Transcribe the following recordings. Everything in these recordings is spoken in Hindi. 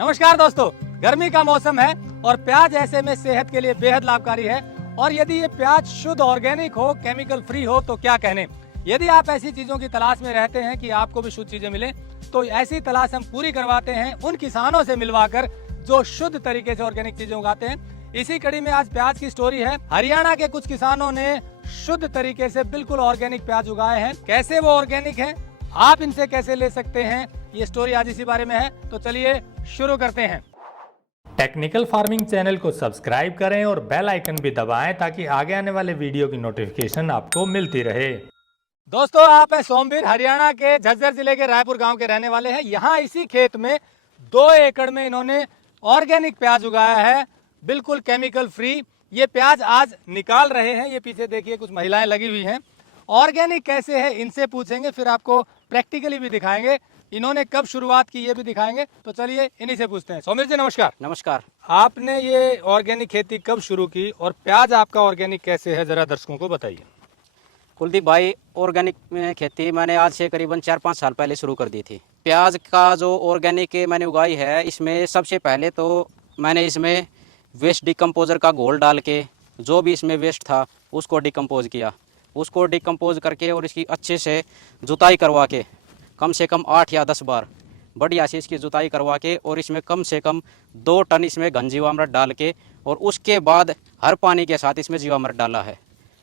नमस्कार दोस्तों, गर्मी का मौसम है और प्याज ऐसे में सेहत के लिए बेहद लाभकारी है। और यदि ये प्याज शुद्ध ऑर्गेनिक हो, केमिकल फ्री हो तो क्या कहने। यदि आप ऐसी चीजों की तलाश में रहते हैं कि आपको भी शुद्ध चीजें मिले, तो ऐसी तलाश हम पूरी करवाते हैं उन किसानों से मिलवाकर जो शुद्ध तरीके से ऑर्गेनिक चीजें उगाते हैं। इसी कड़ी में आज प्याज की स्टोरी है। हरियाणा के कुछ किसानों ने शुद्ध तरीके से बिल्कुल ऑर्गेनिक प्याज उगाए हैं। कैसे वो ऑर्गेनिक है, आप इनसे कैसे ले सकते हैं, ये स्टोरी आज इसी बारे में है। तो चलिए शुरू करते हैं। टेक्निकल फार्मिंग चैनल को सब्सक्राइब करें और बेल आइकन भी दबाएं ताकि आगे आने वाले वीडियो की नोटिफिकेशन आपको मिलती रहे। दोस्तों, आप हैं सोमवीर, हरियाणा के झज्जर जिले के रायपुर गांव के रहने वाले हैं। यहाँ इसी खेत में 2 एकड़ में इन्होंने ऑर्गेनिक प्याज उगाया है, बिल्कुल केमिकल फ्री। ये प्याज आज निकाल रहे हैं। ये पीछे देखिए कुछ महिलाएं लगी हुई हैं। ऑर्गेनिक कैसे है इनसे पूछेंगे, फिर आपको प्रैक्टिकली भी दिखाएंगे। इन्होंने कब शुरुआत की ये भी दिखाएंगे। तो चलिए इन्हीं से पूछते हैं। सोमवीर जी नमस्कार। नमस्कार। आपने ये ऑर्गेनिक खेती कब शुरू की और प्याज आपका ऑर्गेनिक कैसे है, जरा दर्शकों को बताइए। कुलदीप भाई, ऑर्गेनिक में खेती मैंने आज से करीबन 4-5 साल पहले शुरू कर दी थी। प्याज का जो ऑर्गेनिक मैंने उगाई है, इसमें सबसे पहले तो मैंने इसमें वेस्ट डिकम्पोजर का घोल डाल के जो भी इसमें वेस्ट था उसको डिकम्पोज किया। उसको डिकम्पोज करके और इसकी अच्छे से जुताई करवा के कम से कम 8 या 10 बार बढ़िया से इसकी जुताई करवा के और इसमें कम से कम 2 टन इसमें घन जीवामृत डाल के और उसके बाद हर पानी के साथ इसमें जीवामृत डाला है।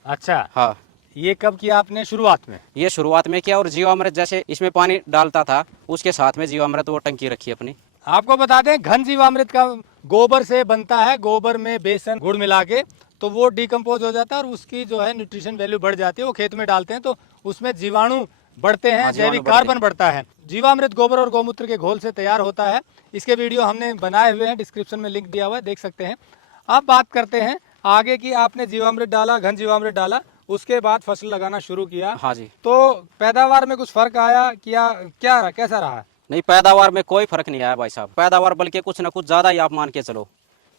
अच्छा, हाँ, ये कब किया आपने शुरुआत में? ये शुरुआत में किया और जीवामृत जैसे इसमें पानी डालता था उसके साथ में जीवामृत वो टंकी रखी अपनी। आपको बता दें, घन जीवामृत का गोबर से बनता है। गोबर में बेसन गुड़ मिला के तो वो डिकम्पोज हो जाता है और उसकी जो है न्यूट्रिशन वैल्यू बढ़ जाती है। वो खेत में डालते हैं तो उसमें जीवाणु बढ़ते हैं, जैविक कार्बन बढ़ता है। जीवामृत गोबर और गौमूत्र के घोल से तैयार होता है। इसके वीडियो हमने बनाए हुए हैं, डिस्क्रिप्शन में लिंक दिया हुआ है, देख सकते हैं। अब बात करते हैं आगे की। आपने जीवामृत डाला, घन जीवामृत डाला, उसके बाद फसल लगाना शुरू किया। हाँ जी। तो पैदावार में कुछ फर्क आया क्या कैसा रहा? नहीं, पैदावार में कोई फर्क नहीं आया भाई साहब। पैदावार बल्कि कुछ ना कुछ ज़्यादा ही आप मान के चलो,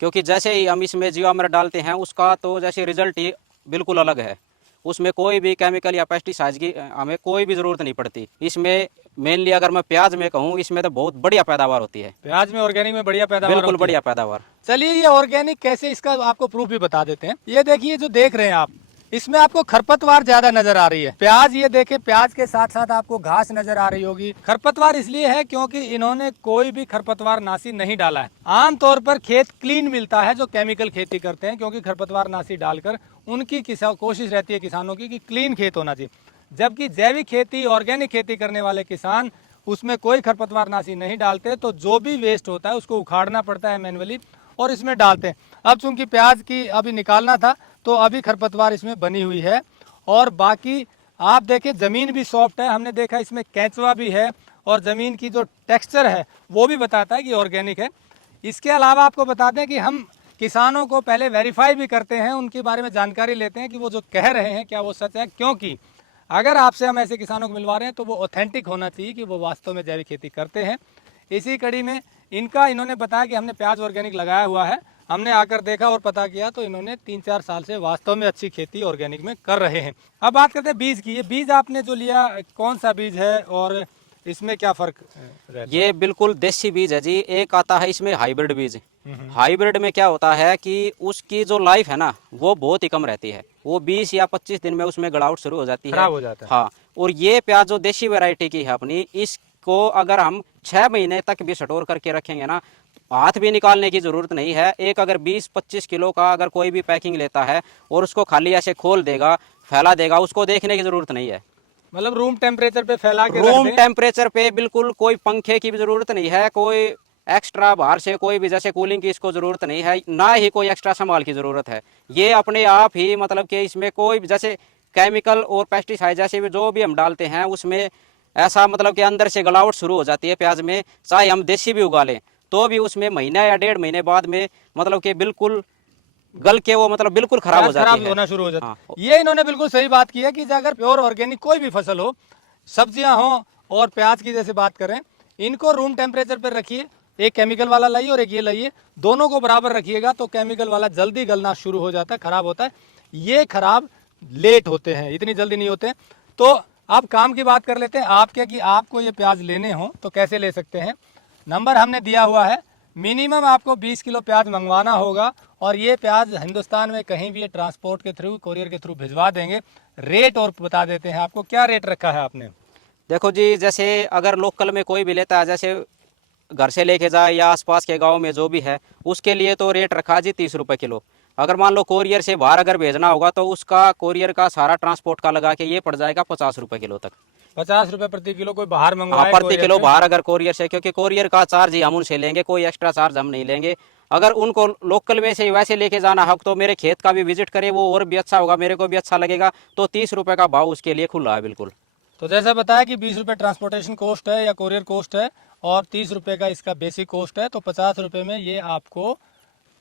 क्योंकि जैसे ही हम इसमें जीवामृत डालते हैं उसका तो जैसे रिजल्ट ही बिल्कुल अलग है। उसमें कोई भी केमिकल या पेस्टिसाइड की हमें कोई भी ज़रूरत नहीं पड़ती। इसमें मेनली अगर मैं प्याज में कहूँ, इसमें तो बहुत बढ़िया पैदावार होती है। प्याज में, ऑर्गेनिक में बढ़िया पैदावार बिल्कुल होती है। बढ़िया पैदावार। चलिए, ये ऑर्गेनिक कैसे, इसका आपको प्रूफ भी बता देते हैं। ये देखिए, जो देख रहे हैं आप, इसमें आपको खरपतवार ज्यादा नजर आ रही है। प्याज, ये देखे, प्याज के साथ साथ आपको घास नजर आ रही होगी। खरपतवार इसलिए है क्योंकि इन्होंने कोई भी खरपतवार नाशी नहीं डाला है। आमतौर पर खेत क्लीन मिलता है जो केमिकल खेती करते हैं, क्योंकि खरपतवार नाशी डालकर उनकी कोशिश रहती है किसानों की कि क्लीन खेत होना चाहिए। जबकि जैविक खेती, ऑर्गेनिक खेती करने वाले किसान उसमें कोई खरपतवार नाशी नहीं डालते, तो जो भी वेस्ट होता है उसको उखाड़ना पड़ता है मैनुअली और इसमें डालते हैं। अब चूंकि प्याज की अभी निकालना था तो अभी खरपतवार इसमें बनी हुई है। और बाकी आप देखें, ज़मीन भी सॉफ्ट है। हमने देखा इसमें केंचुआ भी है और ज़मीन की जो टेक्सचर है वो भी बताता है कि ऑर्गेनिक है। इसके अलावा आपको बता दें कि हम किसानों को पहले वेरीफाई भी करते हैं, उनके बारे में जानकारी लेते हैं कि वो जो कह रहे हैं क्या वो सच है। क्योंकि अगर आपसे हम ऐसे किसानों को मिलवा रहे हैं तो वो ऑथेंटिक होना चाहिए कि वो वास्तव में जैविक खेती करते हैं। इसी कड़ी में इन्होंने बताया कि हमने प्याज ऑर्गेनिक लगाया हुआ है। हमने आकर देखा और पता किया तो इन्होंने 3-4 साल से वास्तव में अच्छी खेती ऑर्गेनिक में कर रहे हैं। अब बात करते हैं बीज की। ये बीज आपने जो लिया, कौन सा बीज है और इसमें क्या फर्क रहता है? ये बिल्कुल देसी बीज है जी। एक आता है इसमें हाइब्रिड बीज। हाइब्रिड में क्या होता है कि उसकी जो लाइफ है ना वो बहुत ही कम रहती है। वो 20 या 25 दिन में उसमें गड़ावट शुरू हो जाती है, खराब हो जाता है। हाँ, और ये प्याज जो देसी वैरायटी की है अपनी, इसको अगर हम 6 महीने तक भी स्टोर करके रखेंगे ना, हाथ भी निकालने की जरूरत नहीं है। एक अगर 20-25 किलो का अगर कोई भी पैकिंग लेता है और उसको खाली ऐसे खोल देगा, फैला देगा, उसको देखने की जरूरत नहीं है। मतलब रूम टेम्परेचर पे फैला के रूम टेम्परेचर पे बिल्कुल, कोई पंखे की भी जरूरत नहीं है, कोई एक्स्ट्रा बाहर से कोई भी जैसे कूलिंग की इसको जरूरत नहीं है, ना ही कोई एक्स्ट्रा संभाल की जरूरत है। ये अपने आप ही मतलब कि इसमें कोई जैसे केमिकल और पेस्टिसाइड जैसे भी जो भी हम डालते हैं उसमें ऐसा मतलब कि अंदर से गलावट शुरू हो जाती है प्याज में। चाहे हम देसी भी उगा लें तो भी उसमें महीना या 1.5 महीने बाद में मतलब कि बिल्कुल गल के वो मतलब बिल्कुल खराब हो जाती है, होना शुरू हो जाता है। हाँ। ये इन्होंने बिल्कुल सही बात की है कि अगर प्योर ऑर्गेनिक कोई भी फसल हो, सब्जियां हो और प्याज की जैसे बात करें, इनको रूम टेम्परेचर पर रखिए। एक केमिकल वाला लाइए और एक ये लाइए, दोनों को बराबर रखिएगा तो केमिकल वाला जल्दी गलना शुरू हो जाता है, खराब होता है। ये खराब लेट होते हैं, इतनी जल्दी नहीं होते। तो अब काम की बात कर लेते हैं। आप क्या कि आपको ये प्याज लेने हो तो कैसे ले सकते हैं। नंबर हमने दिया हुआ है, मिनिमम आपको 20 किलो प्याज मंगवाना होगा और ये प्याज हिंदुस्तान में कहीं भी ट्रांसपोर्ट के थ्रू, कोरियर के थ्रू भिजवा देंगे। रेट और बता देते हैं आपको, क्या रेट रखा है आपने? देखो जी, जैसे अगर लोकल में कोई भी लेता है, जैसे घर से लेके जाए या आसपास के गांव में जो भी है, उसके लिए तो रेट रखा जी 30 रुपये किलो। अगर मान लो कोरियर से बाहर अगर भेजना होगा तो उसका कोरियर का सारा ट्रांसपोर्ट का लगा के ये पड़ जाएगा 50 रुपये किलो तक। 50 रुपए प्रति किलो कोई बाहर हाँ, मंगवाए प्रति कोरियर किलो से? बाहर अगर कोरियर से, क्योंकि कोरियर का चार्ज ही हम उनसे लेंगे, कोई एक्स्ट्रा चार्ज हम नहीं लेंगे। अगर उनको लोकल में से वैसे लेके जाना है तो मेरे खेत का भी विजिट करे, वो और भी अच्छा होगा, मेरे को भी अच्छा लगेगा। तो 30 रुपये का भाव उसके लिए खुला है बिल्कुल। तो जैसा बताया कि 20 रुपये ट्रांसपोर्टेशन कॉस्ट है या कोरियर कॉस्ट है और 30 रुपये का इसका बेसिक कॉस्ट है। तो 50 रुपये में ये आपको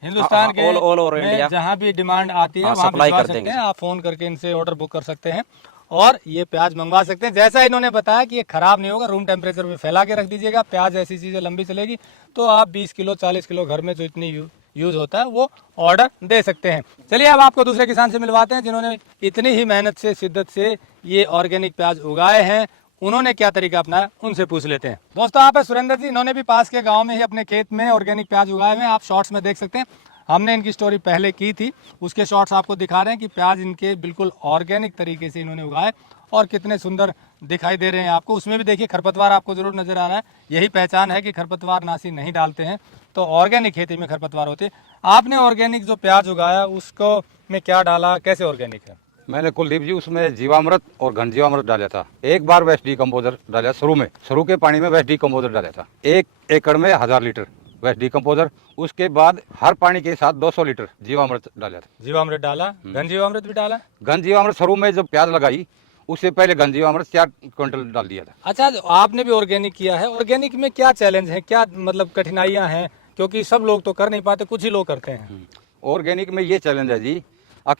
हिंदुस्तान के ऑल ओवर में इंडिया जहाँ भी डिमांड आती है हाँ, वहाँ सप्लाई भिजवा कर सकते देंगे। हैं। आप फोन करके इनसे ऑर्डर बुक कर सकते हैं और ये प्याज मंगवा सकते हैं। जैसा इन्होंने बताया कि ये खराब नहीं होगा, रूम टेम्परेचर पे फैला के रख दीजिएगा। प्याज ऐसी चीज़ें लंबी चलेगी तो आप 20 किलो 40 किलो घर में जो इतनी यूज होता है वो ऑर्डर दे सकते हैं। चलिए अब आपको दूसरे किसान से मिलवाते हैं जिन्होंने इतनी ही मेहनत से, शिद्दत से ये ऑर्गेनिक प्याज उगाए हैं। उन्होंने क्या तरीका अपनाया, उनसे पूछ लेते हैं। दोस्तों आप है सुरेंद्र जी, इन्होंने भी पास के गांव में ही अपने खेत में ऑर्गेनिक प्याज उगाए हुए हैं। आप शॉर्ट्स में देख सकते हैं, हमने इनकी स्टोरी पहले की थी, उसके शॉर्ट्स आपको दिखा रहे हैं कि प्याज इनके बिल्कुल ऑर्गेनिक तरीके से इन्होंने उगाए और कितने सुंदर दिखाई दे रहे हैं आपको। उसमें भी देखिए खरपतवार आपको जरूर नजर आ रहा है। यही पहचान है कि खरपतवार नाशी नहीं डालते हैं, तो ऑर्गेनिक खेती में खरपतवार होते हैं। आपने ऑर्गेनिक जो प्याज उगाया उसको में क्या डाला, कैसे ऑर्गेनिक है? मैंने कुलदीप जी उसमें जीवामृत और घन जीवामृत डाला था। एक बार वेस्ट डिकम्पोजर डाला शुरू के पानी में वेस्ट डिकम्पोजर डाला था। 1 एकड़ में 1000 लीटर वेस्ट डिकम्पोजर। उसके बाद हर पानी के साथ 200 लीटर जीवामृत डाला था। जीवामृत डाला, घन जीवामृत भी डाला। घन जीवामृत शुरू में जब प्याज लगाई उससे पहले घन जीवामृत 4 क्विंटल डाल दिया था। अच्छा, आपने भी ऑर्गेनिक किया है। ऑर्गेनिक में क्या चैलेंज है, क्या मतलब कठिनाइयां हैं? क्योंकि सब लोग तो कर नहीं पाते, कुछ ही लोग करते हैं। ऑर्गेनिक में ये चैलेंज है जी,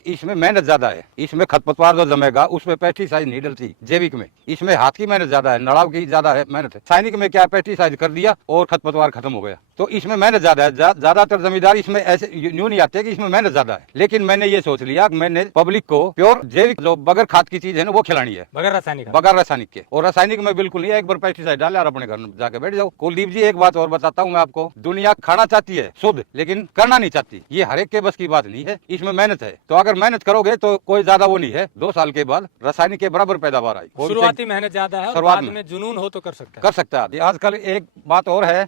इसमें मेहनत ज्यादा है। इसमें खरपतवार जो जमेगा उसमें पेस्टिसाइड नहीं डलती। जैविक में इसमें हाथ की मेहनत ज्यादा है, नड़ाव की ज्यादा है मेहनत है। रासायनिक में क्या पेस्टिसाइड कर दिया और खरपतवार खत्म हो गया। तो इसमें मेहनत ज्यादा है। ज्यादातर जमींदार इसमें ऐसे यूं नहीं आते कि इसमें मेहनत ज्यादा है। लेकिन मैंने ये सोच लिया, मैंने पब्लिक को प्योर जैविक जो बगैर खाद की चीज है ना वो खिलानी है, बगैर रासायनिक। बगैर रासायनिक के। और रासायनिक में बिल्कुल नहीं है, एक बार पेस्टिसाइड डाले और अपने घर में जाके बैठ जाओ। कुलदीप जी एक बात और बताता हूँ मैं आपको, दुनिया खाना चाहती है शुद्ध, लेकिन करना नहीं चाहती। ये हर एक के बस की बात नहीं है, इसमें मेहनत है। तो अगर मेहनत करोगे तो कोई ज्यादा वो नहीं है, 2 साल के बाद रासायनिक के बराबर पैदावार आई। शुरुआती मेहनत ज्यादा है और बाद में जुनून हो तो कर सकता है। आजकल एक बात और है,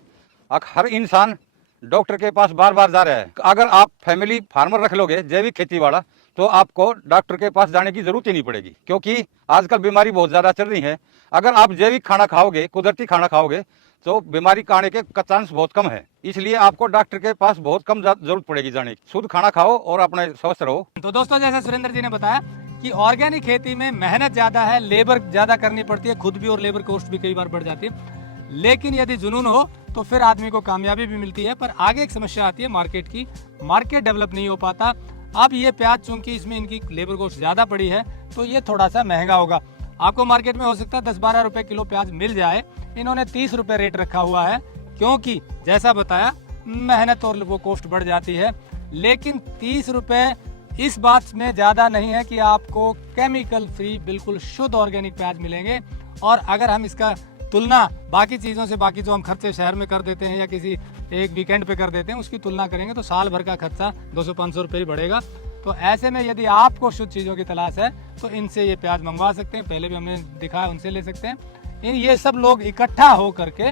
हर इंसान डॉक्टर के पास बार बार जा रहा है। अगर आप फैमिली फार्मर रख लोगे, जैविक खेती वाला, तो आपको डॉक्टर के पास जाने की जरूरत ही नहीं पड़ेगी, क्योंकि आजकल बीमारी बहुत ज्यादा चल रही है। अगर आप जैविक खाना खाओगे, कुदरती खाना खाओगे, तो बीमारी का आने के चांस बहुत कम है। इसलिए आपको डॉक्टर के पास बहुत कम जरूरत पड़ेगी जाने की। शुद्ध खाना खाओ और अपने स्वस्थ रहो। तो दोस्तों जैसे सुरेंद्र जी ने बताया कि ऑर्गेनिक खेती में मेहनत ज्यादा है, लेबर ज्यादा करनी पड़ती है, खुद भी और लेबर कॉस्ट भी कई बार बढ़ जाती है। लेकिन यदि जुनून हो तो फिर आदमी को कामयाबी भी मिलती है। पर आगे एक समस्या आती है मार्केट की, मार्केट डेवलप नहीं हो पाता। अब ये प्याज चूंकि इसमें इनकी लेबर कॉस्ट ज्यादा पड़ी है तो ये थोड़ा सा महंगा होगा। आपको मार्केट में हो सकता है 10-12 रुपए किलो प्याज मिल जाए। इन्होंने 30 रुपए रेट रखा हुआ है, क्योंकि जैसा बताया मेहनत और वो कॉस्ट बढ़ जाती है। लेकिन 30 रुपए इस बात में ज्यादा नहीं है कि आपको केमिकल फ्री बिल्कुल शुद्ध ऑर्गेनिक प्याज मिलेंगे। और अगर हम इसका तुलना बाकी चीज़ों से, बाकी जो हम खर्चे शहर में कर देते हैं या किसी एक वीकेंड पे कर देते हैं, उसकी तुलना करेंगे तो साल भर का खर्चा 200-500 रुपये ही बढ़ेगा। तो ऐसे में यदि आपको शुद्ध चीज़ों की तलाश है तो इनसे ये प्याज मंगवा सकते हैं। पहले भी हमने दिखाया, उनसे ले सकते हैं। ये सब लोग इकट्ठा हो करके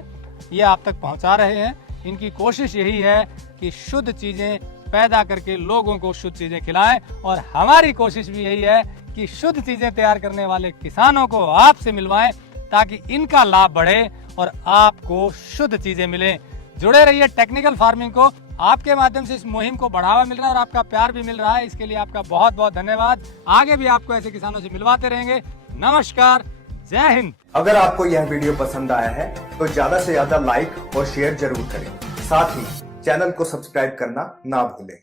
ये आप तक पहुंचा रहे हैं। इनकी कोशिश यही है कि शुद्ध चीज़ें पैदा करके लोगों को शुद्ध चीज़ें खिलाएं। और हमारी कोशिश भी यही है कि शुद्ध चीज़ें तैयार करने वाले किसानों को आपसे मिलवाएं, ताकि इनका लाभ बढ़े और आपको शुद्ध चीजें मिलें। जुड़े रहिए टेक्निकल फार्मिंग को, आपके माध्यम से इस मुहिम को बढ़ावा मिल रहा है और आपका प्यार भी मिल रहा है। इसके लिए आपका बहुत बहुत धन्यवाद। आगे भी आपको ऐसे किसानों से मिलवाते रहेंगे। नमस्कार, जय हिंद। अगर आपको यह वीडियो पसंद आया है तो ज्यादा से ज्यादा लाइक और शेयर जरूर करें। साथ ही चैनल को सब्सक्राइब करना ना भूलें।